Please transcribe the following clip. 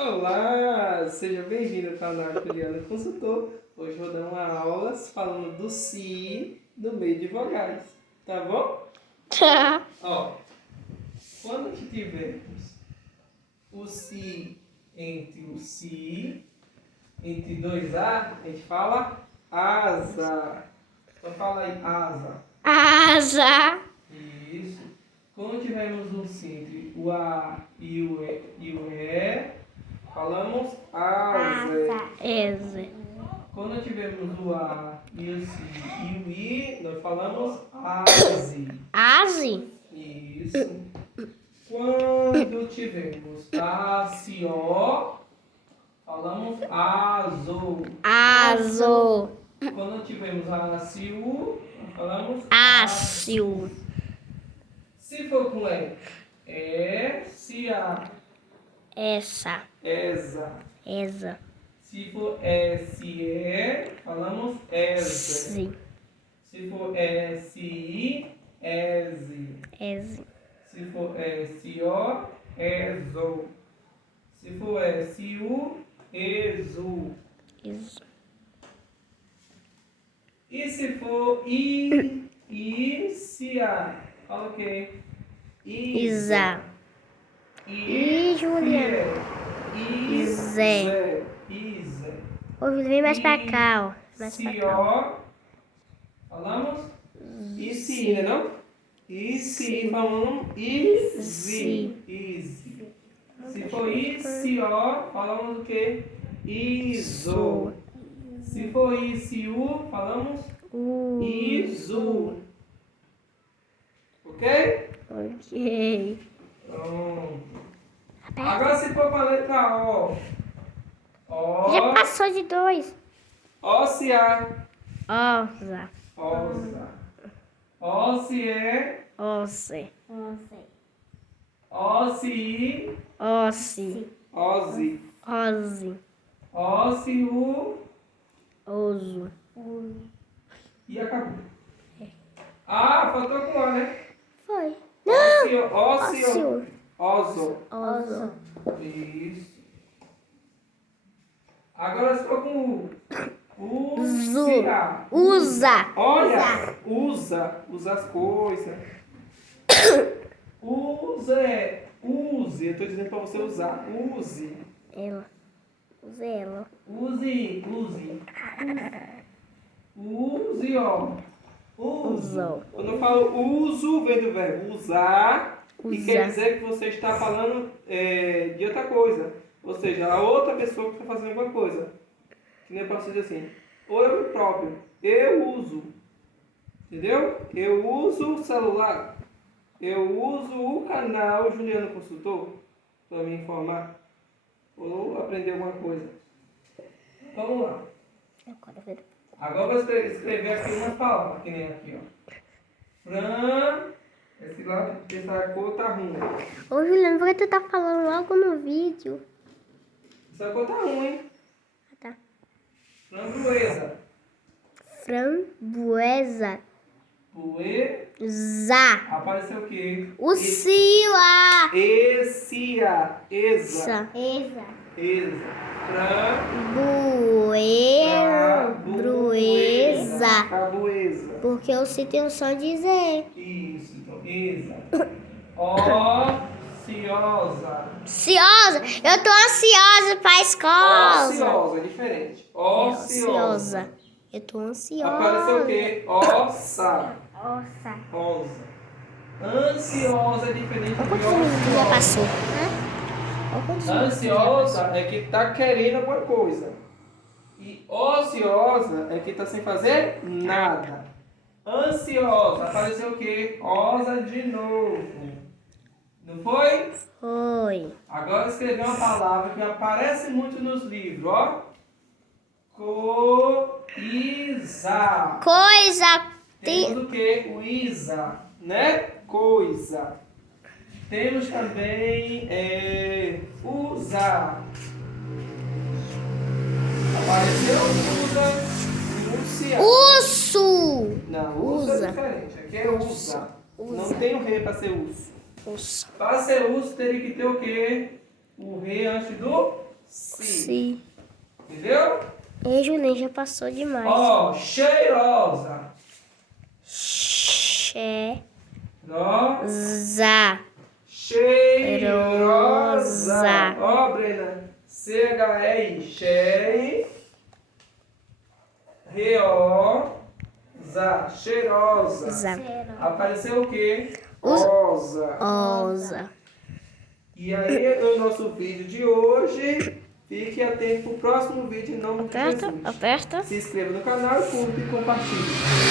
Olá, seja bem-vindo ao canal Juliana Consultor. Hoje vou dar uma aula falando do si no meio de vogais, tá bom? Ó, quando que tivermos o si entre dois A, a gente fala asa. Então fala aí, asa. Asa. Isso. Quando tivermos um si entre o A e o E, falamos asa. Eze. Quando tivermos o A e o Si e o I, nós falamos ASI. Aze. Isso. Quando tivermos ACO, falamos ASO. Azo. Quando tivermos ACU, nós falamos Ácio. Se for com E, SIA, Essa. ESA. Eza. Se for SE, falamos ESE. Zi. Se for SI, ESI. Eze. Se for SO, ESO. Se for SU, ESU. Izo. E se for ICA, fala o quê? Isa. E Juliana. Isa. Isa. Ô, Júlio, vem mais pra cá, ó. Mais pra cá. CO, falamos? ICI, né não? ICI, falamos easy. Easy. Se for ICO, falamos o quê? ISO. Se for ICU, falamos ISU. Ok? Ok. Pronto. Agora se for com a letra O. Já O, passou de 2. OCA. Osa. Osa. OCE. Osse. OCI. Ossi. OSI. Ose. OCU. Oso. E acabou. Ah, faltou com O, né? Foi. Ócio. Ócio. Oso. Oso. Isso. Agora se for com U. Zu. Usia. Usa. Olha. Usa. Usa as coisas. Use. Eu tô dizendo pra você usar. Use. Ela. Usa ela. Use. Use, ó. Usou. Quando eu falo uso, vem do verbo usar. E Usar. quer dizer que você está falando de outra coisa. Ou seja, a outra pessoa que está fazendo alguma coisa. Que nem eu posso dizer assim. Ou eu próprio. Eu uso. Entendeu? Eu uso o celular. Eu uso o canal Juliano Consultor para me informar. Ou aprender alguma coisa. Vamos lá. Agora eu vou escrever aqui umas palavras, que nem aqui, ó. Fran, essa cor tá ruim. Ô, Juliano, por que tu tá falando logo no vídeo? Essa cor tá ruim. Ah, tá. Framboesa. Framboesa. Bueza. Apareceu o quê? O Sila. Esia. Esa. Esa. Brueza. Cabueza. Porque o Si tem o som de Z. Isso, então, esa. Ociosa. Ansiosa. Eu tô ansiosa pra escola. Ociosa, é diferente. Ociosa. Eu tô ansiosa. Apareceu o quê? Ossa. Ossa. Osa. Ansiosa é diferente de Quantos minutos já ociosa. passou? Olha quantos minutos já Ansiosa é que tá querendo alguma coisa. E ociosa é que tá sem fazer nada. Ansiosa, apareceu o quê? Osa de novo. Não foi? Foi. Agora escrever uma palavra que aparece muito nos livros, ó. Coisa. Coisa. Temos o quê? O isa, né? Coisa. Temos também usar. Apareceu usa. Urso. Não, usa é Usa. diferente. Aqui é usa. Não tem o re para ser urso. Urso. Para ser urso teria que ter o quê? O re antes do Sim. Entendeu? E Julinho já passou demais. Ó, cheirosa. Cheirosa. Cheirosa. Ó, Brena. C-H-E-I. Cheirosa. Cheirosa. Apareceu o quê? Osa. Osa. E aí, o nosso vídeo de hoje. Fique atento pro próximo vídeo em nome de Jesus. Aperta. Se inscreva no canal, curta e compartilhe.